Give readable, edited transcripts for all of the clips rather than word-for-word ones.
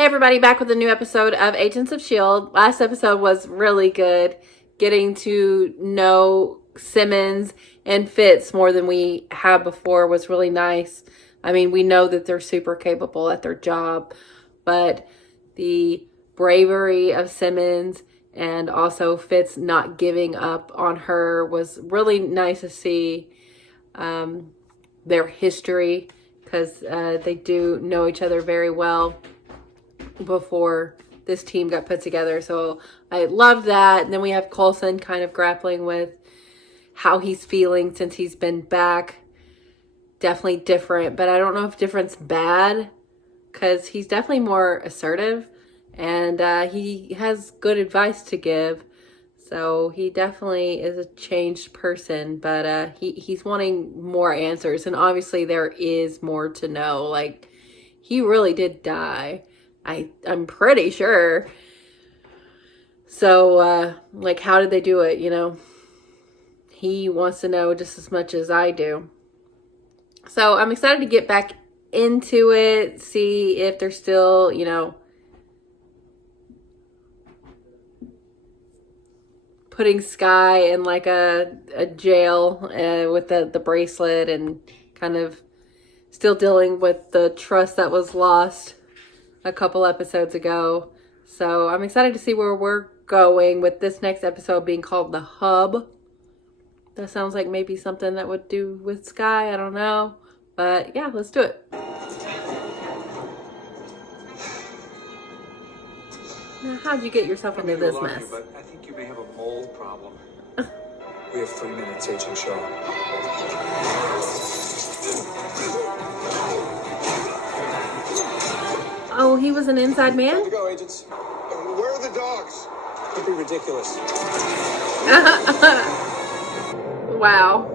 Hey everybody, back with a new episode of Agents of S.H.I.E.L.D. Last episode was really good, getting to know Simmons and Fitz more than we have before was really nice. I mean, we know that they're super capable at their job, but the bravery of Simmons and also Fitz not giving up on her was really nice to see. Their history, because they do know each other very well before this team got put together. So I love that. And then we have Coulson kind of grappling with how he's feeling since he's been back. Definitely different, but I don't know if different's bad, because he's definitely more assertive and he has good advice to give. So he definitely is a changed person, but he's wanting more answers. And obviously there is more to know. Like, he really did die. I'm pretty sure. So, like, how did they do it, you know? He wants to know just as much as I do. So I'm excited to get back into it, see if they're still, you know, putting Skye in like a jail with the bracelet, and kind of still dealing with the trust that was lost a couple episodes ago. So I'm excited to see where we're going with this next episode being called The Hub. That sounds like maybe something that would do with Skye. I don't know. But yeah, let's do it. Now, how'd you get yourself into this mess? But I think you may have a mold problem. We have 3 minutes, Agent Shaw. Oh, he was an inside man? Time to go, agents. Where are the dogs? Could be ridiculous. Wow.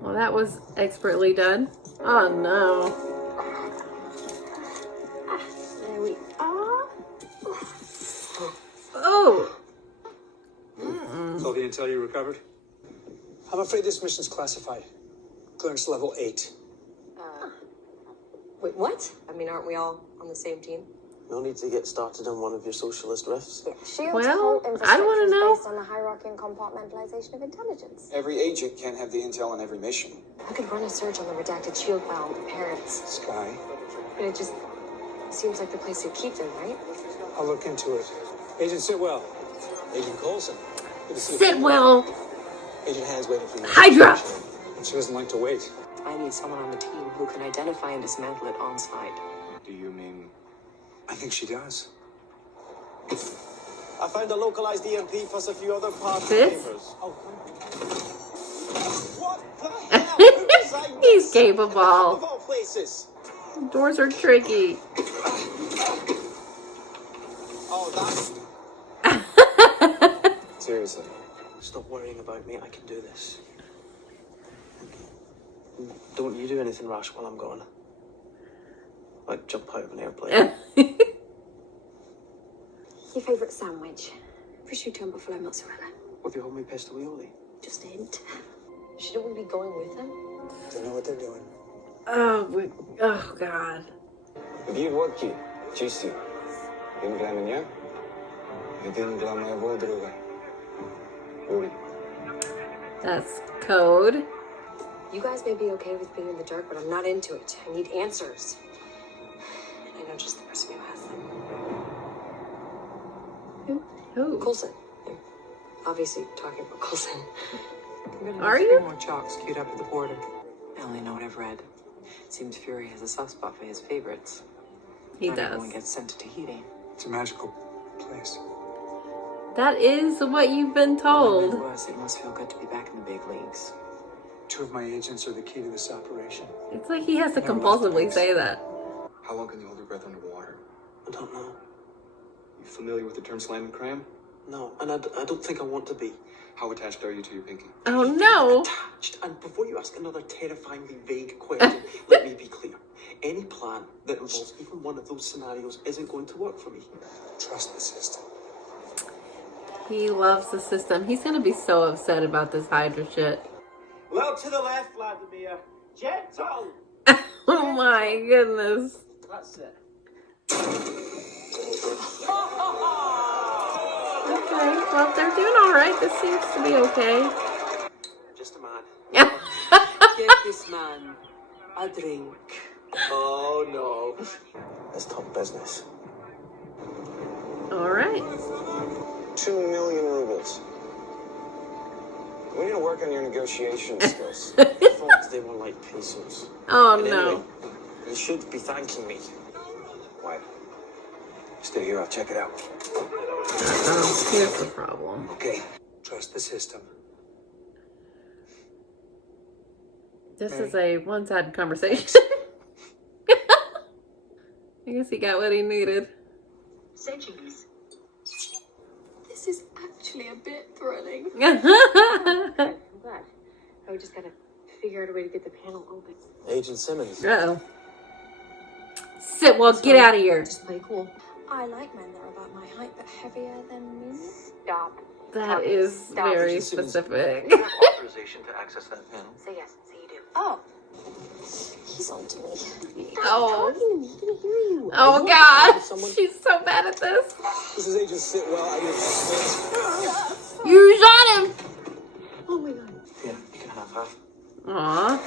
Well, that was expertly done. Oh, no. There we are. Oh. So the intel you recovered? I'm afraid this mission's classified. Clearance level 8. Wait, what? I mean, aren't we all on the same team? No need to get started on one of your socialist riffs. S.H.I.E.L.D's Well, whole I infrastructure wanna is know. based on the hierarchy and compartmentalization of intelligence. Every agent can't have the intel on every mission. I could run a search on the redacted S.H.I.E.L.D. file with the parents, Skye, but it just seems like the place to keep them, right? I'll look into it. Agent Sitwell. Agent Coulson. Good to see you. Sitwell. Agent Hans waiting for you. Hydra. She doesn't like to wait. I need someone on the team who can identify and dismantle it on site. Do you mean... I think she does. I found a localized EMP plus a few other parts This? papers. Oh, what the hell? Who designed He's this? capable. Of all places. Doors are tricky. Oh, that's... Seriously. Stop worrying about me. I can do this. Don't you do anything rash while I'm gone. Like jump out of an airplane. Your favourite sandwich? Prosciutto and buffalo mozzarella. With your homemade pestorioli. Just a hint. Shouldn't we be going with them? Don't know what they're doing. Oh, God. Две водки, чисти. Один для меня, один для моего друга. Юрий. That's code. You guys may be okay with being in the dark, but I'm not into it. I need answers. And I know just the person who has them. Who? Coulson. You're obviously talking about Coulson. Are you? More chalks queued up at the border. I only know what I've read. Seems Fury has a soft spot for his favorites. He Not does. everyone gets sent to Tahiti. It's a magical place. That is what you've been Whatever it told. was, it must feel good to be back in the big leagues. 2 of my agents are the key to this operation. It's like he has to compulsively say that. How long can you hold your breath underwater? I don't know. You familiar with the term slam and cram? No, and I don't think I want to be. How attached are you to your pinky? Oh, no. Attached. And before you ask another terrifyingly vague question, let me be clear. Any plan that involves even one of those scenarios isn't going to work for me. Trust the system. He loves the system. He's going to be so upset about this Hydra shit. Well, to the left, Vladimir. Gentle! Oh my goodness. That's it. Okay, well, they're doing all right. This seems to be okay. Just a man. Get this man a drink. Oh no. Let's talk business. All right. 2 million rubles. We need to work on your negotiation skills. I thought they were like pesos. Oh, And no. anyway, you should be thanking me. Why? Stay here, I'll check it out. Oh, here's the problem. Okay. Trust the system. This is a one-sided conversation. I guess he got what he needed. Say cheese. This is actually a bit thrilling. Uh-oh. I'm glad. I would just gotta figure out a way to get the panel open. Agent Simmons. Sit, well, get out of here. Just play cool. I like men that are about my height but heavier than me. Stop. That is very specific. You have authorization to access that panel. Say yes. Say you do. Oh. He's on to me. Stop Oh. talking to me. He can hear you. Oh, God. She's so bad at this. This is Agent Sitwell. I get You shot him. Oh my god. Yeah, you can have half. Aw.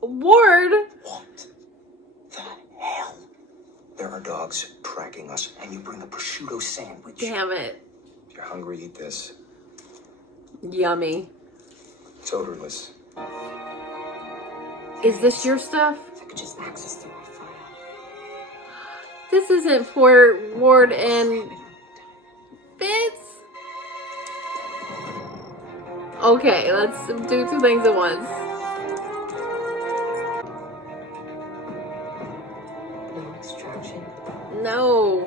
Ward. What the hell? There are dogs tracking us, and you bring a prosciutto sandwich. Damn it. If you're hungry, eat this. Yummy. It's odorless. Is this your stuff? If I could just access the Wi-Fi. This isn't for Ward and Fitz. Okay, let's do two things at once. No extraction. No.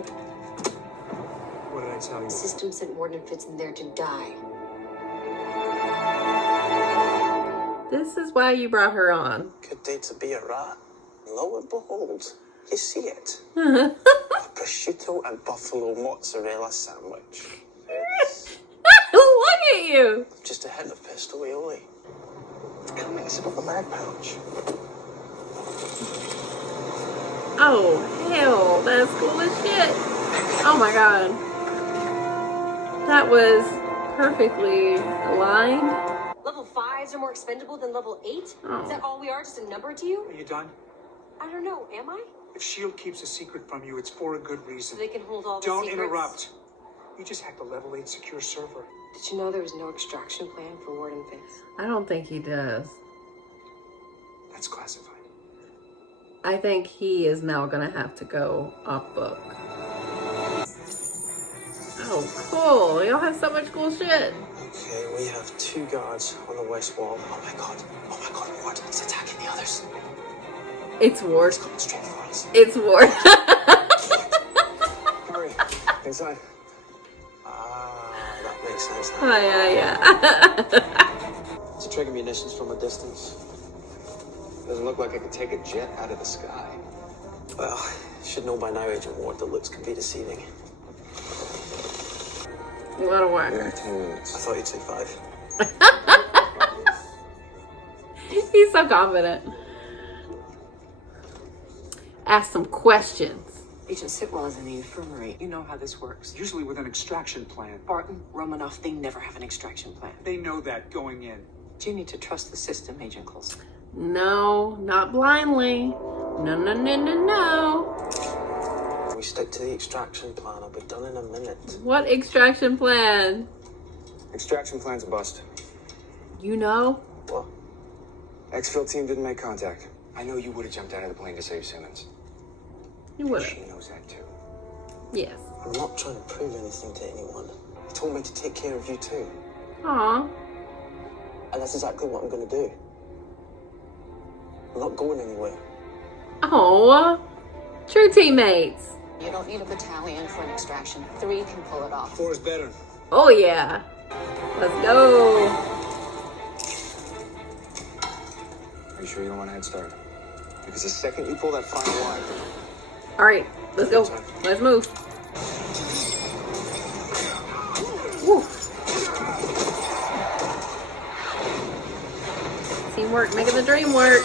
What did I tell you? The system sent Ward and Fitz in there to die. This is why you brought her on. Good day to be a rat. Lo and behold, you see it. A prosciutto and buffalo mozzarella sandwich. It's Look at you. just a hint of pesto aioli. Can I make a sip of a mag pouch? Oh, hell. That's cool as shit. Oh my god. That was perfectly aligned. Level 5s are more expendable than level 8? Oh. Is that all we are? Just a number to you? Are you done? I don't know. Am I? If S.H.I.E.L.D. keeps a secret from you, it's for a good So reason. they can hold all the Don't secrets? interrupt. You just hacked a level 8 secure server. Did you know there was no extraction plan for Ward and Fitz? I don't think he does. That's classified. I think he is now gonna have to go off book. Oh, cool. Y'all have so much cool shit. Okay, we have 2 guards on the west wall. Oh my god, Ward, it's attacking the others. It's Ward. It's coming straight for us. It's Ward. Hurry. Inside. Ah, that makes sense. Oh, yeah. To trigger munitions from a distance. Doesn't look like I could take a jet out of the sky. Well, you should know by now, Agent Ward, that looks can be deceiving. What a We work. have 10 I minutes. thought you'd say 5. He's so confident. Ask some questions. Agent Sitwell is in the infirmary. You know how this works. Usually with an extraction plan. Barton, Romanoff, they never have an extraction plan. They know that going in. Do you need to trust the system, Agent Coulson? No, not blindly. No. We stick to the extraction plan. I'll be done in a minute. What extraction plan? Extraction plan's a bust. You know? What? Exfil team didn't make contact. I know you would have jumped out of the plane to save Simmons. You would She have. knows that too. Yes. I'm not trying to prove anything to anyone. He told me to take care of you too. Aw. And that's exactly what I'm going to do. I'm not going anywhere. Oh. True teammates. You don't need a battalion for an extraction. 3 can pull it off. 4 is better. Oh, yeah. Let's go. Are you sure you don't want a head start? Because the second you pull that final line, All right. Let's go. Let's move. Woo. Teamwork, making the dream work.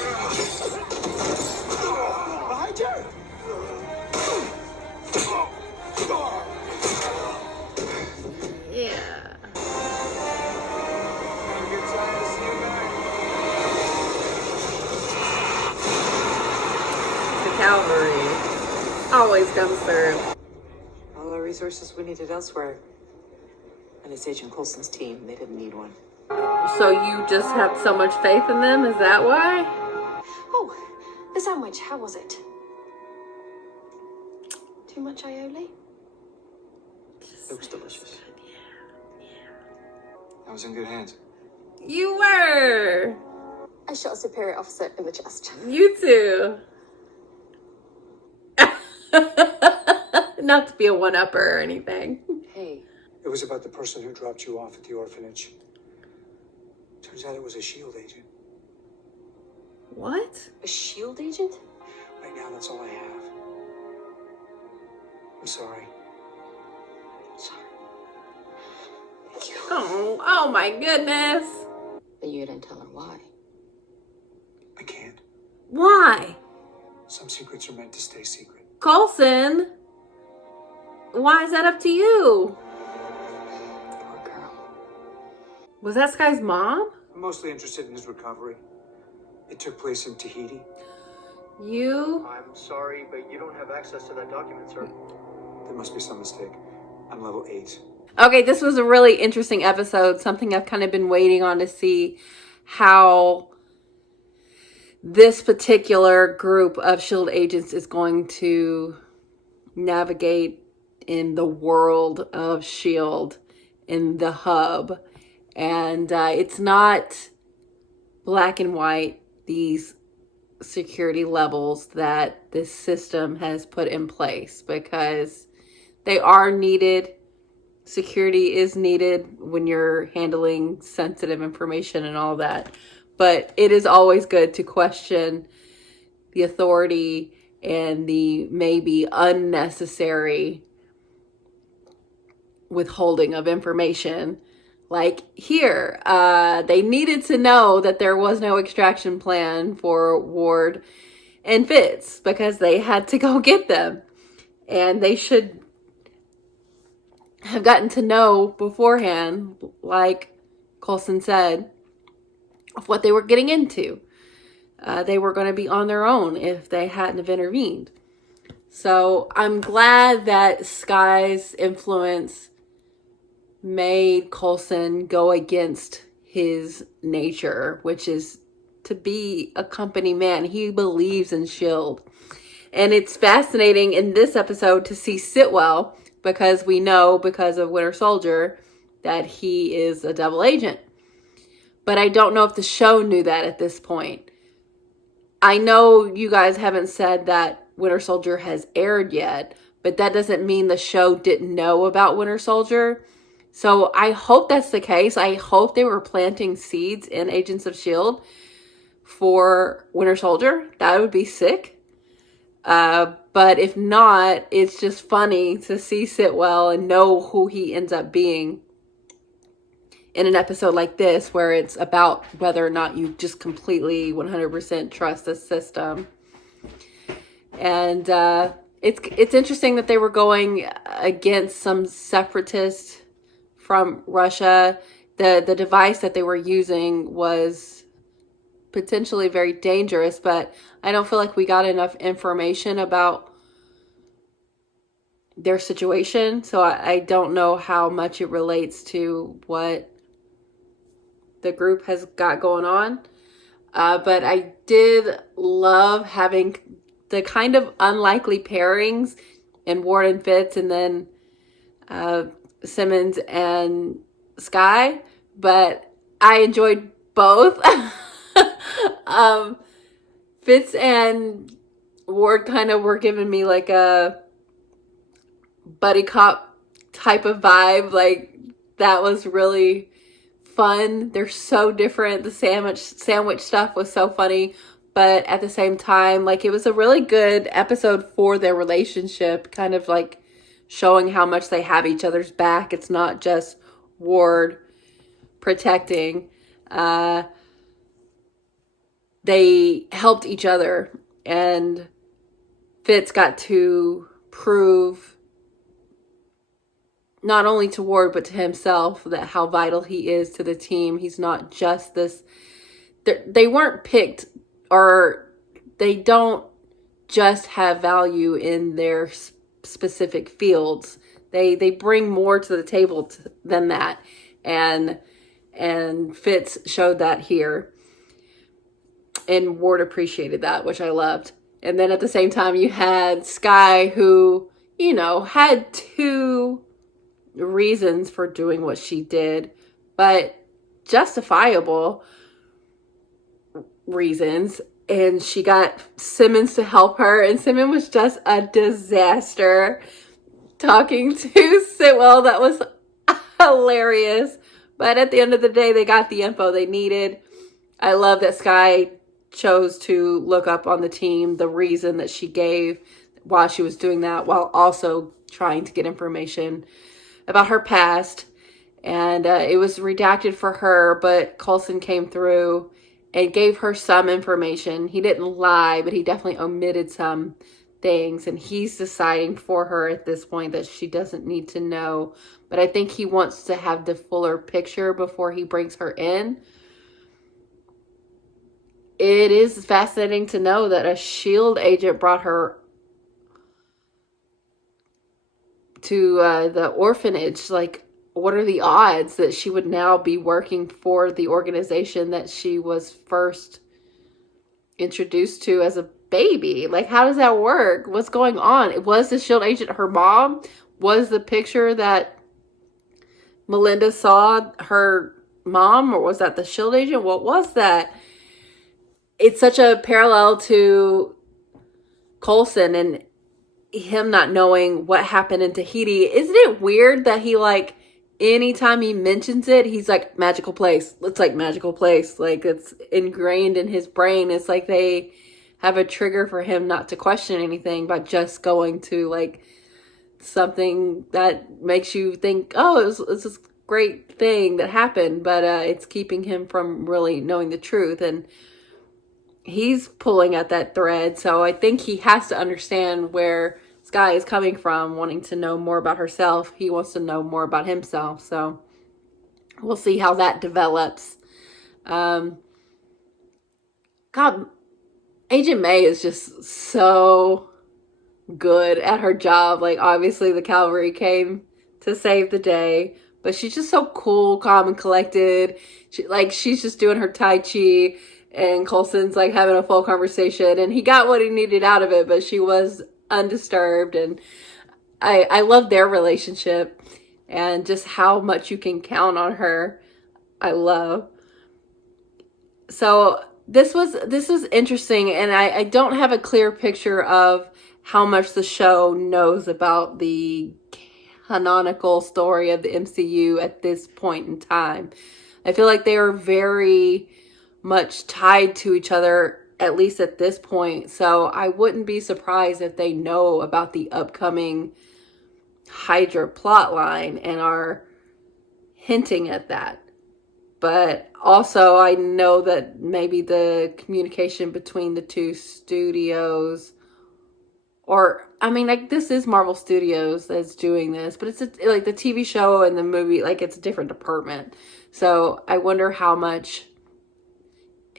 cavalry always comes through. All the resources we needed elsewhere. And it's Agent Coulson's team. They didn't need one. So you just have so much faith in them? Is that why? Oh, the sandwich. How was it? Too much aioli? It was delicious. I was in good hands. You were. I shot a superior officer in the chest. You too. Not to be a one-upper or anything. Hey, It was about the person who dropped you off at the orphanage. Turns out it was a S.H.I.E.L.D. agent. What? A S.H.I.E.L.D. agent? Right now, that's all I have. I'm sorry. Sorry. Thank you. Oh my goodness. But you didn't tell her why. I can't. Why? Some secrets are meant to stay secret. Coulson, why is that up to you? Poor girl. Was that Skye's mom? I'm mostly interested in his recovery. It took place in Tahiti. You? I'm sorry, but you don't have access to that document, sir. There must be some mistake. I'm level 8. Okay, this was a really interesting episode. Something I've kind of been waiting on to see how this particular group of S.H.I.E.L.D. agents is going to navigate in the world of S.H.I.E.L.D. in the hub. And it's not black and white, these security levels that this system has put in place, because they are needed. Security is needed when you're handling sensitive information and all that. But it is always good to question the authority and the maybe unnecessary withholding of information. Like here, they needed to know that there was no extraction plan for Ward and Fitz because they had to go get them. And they should have gotten to know beforehand, like Coulson said, of what they were getting into. They were going to be on their own if they hadn't have intervened. So I'm glad that Skye's influence made Coulson go against his nature, which is to be a company man. He believes in S.H.I.E.L.D. And it's fascinating in this episode to see Sitwell, because we know, because of Winter Soldier, that he is a double agent. But I don't know if the show knew that at this point. I know you guys haven't said that Winter Soldier has aired yet, but that doesn't mean the show didn't know about Winter Soldier. So I hope that's the case. I hope they were planting seeds in Agents of S.H.I.E.L.D. for Winter Soldier. That would be sick. But if not, it's just funny to see Sitwell and know who he ends up being in an episode like this, where it's about whether or not you just completely 100% trust the system. And it's interesting that they were going against some separatists from Russia. The device that they were using was potentially very dangerous, but I don't feel like we got enough information about their situation. So I don't know how much it relates to what the group has got going on. But I did love having the kind of unlikely pairings in Ward and Fitz, and then Simmons and Skye. But I enjoyed both. Fitz and Ward kind of were giving me like a buddy cop type of vibe. Like, that was really fun. They're so different. The sandwich stuff was so funny, but at the same time, like, it was a really good episode for their relationship, kind of like showing how much they have each other's back. It's not just Ward protecting. They helped each other, and Fitz got to prove not only to Ward but to himself that how vital he is to the team. He's not just this. They weren't picked, or they don't just have value in their specific fields. They bring more to the table than that. And Fitz showed that here. And Ward appreciated that, which I loved. And then at the same time, you had Skye, who, you know, had 2 reasons for doing what she did, but justifiable reasons. And she got Simmons to help her, and Simmons was just a disaster talking to Sitwell. That was hilarious. But at the end of the day, they got the info they needed. I love that Skye chose to look up on the team the reason that she gave while she was doing that, while also trying to get information about her past. And it was redacted for her, but Coulson came through and gave her some information. He didn't lie, but he definitely omitted some things. And he's deciding for her at this point that she doesn't need to know. But I think he wants to have the fuller picture before he brings her in. It is fascinating to know that a S.H.I.E.L.D. agent brought her to the orphanage. Like, what are the odds that she would now be working for the organization that she was first introduced to as a baby? Like, how does that work? What's going on? Was the S.H.I.E.L.D. agent her mom? Was the picture that Melinda saw her mom, or was that the S.H.I.E.L.D. agent? What was that? It's such a parallel to Coulson and him not knowing what happened in Tahiti. Isn't it weird that he, like, anytime he mentions it, he's like, magical place. It's like magical place. Like, it's ingrained in his brain. It's like they have a trigger for him not to question anything by just going to, like, something that makes you think, oh, it's this great thing that happened. But it's keeping him from really knowing the truth. And he's pulling at that thread. So I think he has to understand where Skye is coming from, wanting to know more about herself. He wants to know more about himself. So we'll see how that develops. God, Agent May is just so good at her job. Like, obviously the cavalry came to save the day, but she's just so cool, calm, and collected. She's just doing her Tai Chi, and Coulson's like having a full conversation, and he got what he needed out of it, but she was undisturbed. And I love their relationship and just how much you can count on her. I love. So this was interesting, and I don't have a clear picture of how much the show knows about the canonical story of the MCU at this point in time. I feel like they are very much tied to each other, at least at this point. So I wouldn't be surprised if they know about the upcoming Hydra plotline and are hinting at that. But also I know that maybe the communication between the 2 studios, or I mean, like, this is Marvel Studios that's doing this, but it's like the TV show and the movie, like, it's a different department. So I wonder how much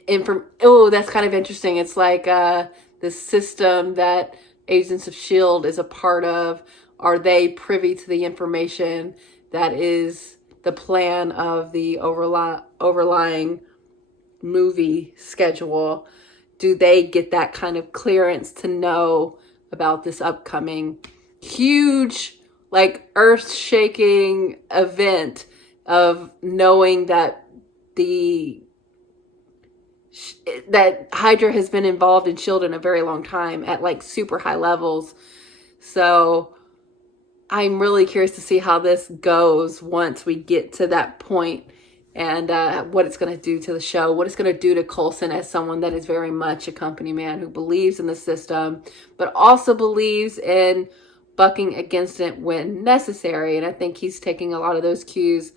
that's kind of interesting. It's like the system that Agents of S.H.I.E.L.D. is a part of. Are they privy to the information that is the plan of the overlying movie schedule? Do they get that kind of clearance to know about this upcoming huge, like, earth-shaking event of knowing that that Hydra has been involved in S.H.I.E.L.D. in a very long time at, like, super high levels. So I'm really curious to see how this goes once we get to that point, and what it's going to do to the show, what it's going to do to Coulson as someone that is very much a company man who believes in the system, but also believes in bucking against it when necessary. And I think he's taking a lot of those cues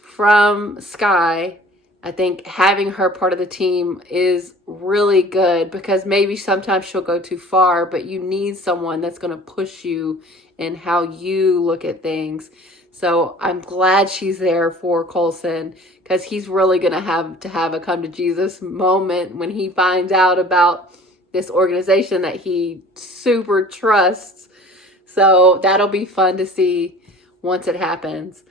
from Skye. I think having her part of the team is really good, because maybe sometimes she'll go too far, but you need someone that's going to push you in how you look at things. So I'm glad she's there for Coulson, because he's really going to have a come to Jesus moment when he finds out about this organization that he super trusts. So that'll be fun to see once it happens.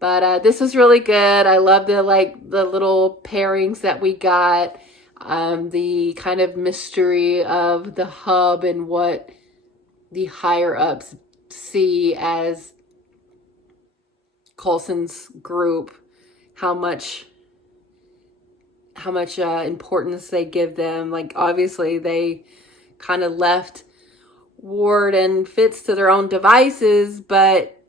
But this was really good. I love the little pairings that we got. The kind of mystery of the hub and what the higher ups see as Coulson's group, how much importance they give them. Like, obviously they kind of left Ward and Fitz to their own devices, but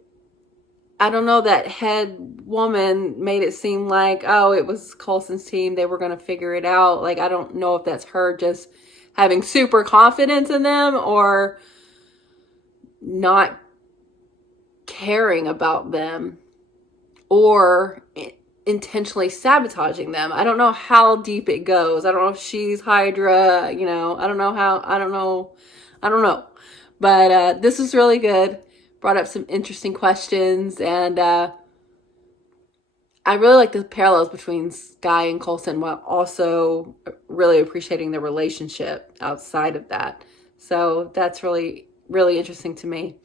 I don't know, that head woman made it seem like, oh, it was Coulson's team, they were going to figure it out. Like, I don't know if that's her just having super confidence in them or not caring about them or intentionally sabotaging them. I don't know how deep it goes. I don't know if she's Hydra, you know, I don't know. But this was really good. Brought up some interesting questions, and I really like the parallels between Skye and Coulson while also really appreciating the relationship outside of that. So that's really, really interesting to me.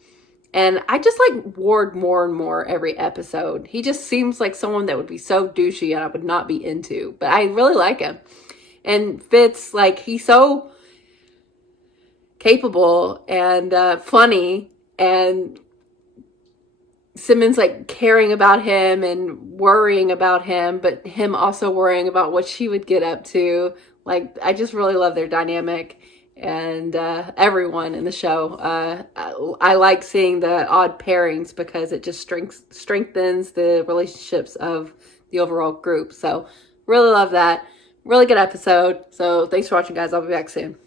And I just like Ward more and more every episode. He just seems like someone that would be so douchey and I would not be into, but I really like him. And Fitz, like, he's so capable and funny, and Simmons like caring about him and worrying about him, but him also worrying about what she would get up to. Like, I just really love their dynamic, and everyone in the show. I like seeing the odd pairings because it just strengthens the relationships of the overall group. So really love that. Really good episode. So thanks for watching, guys. I'll be back soon.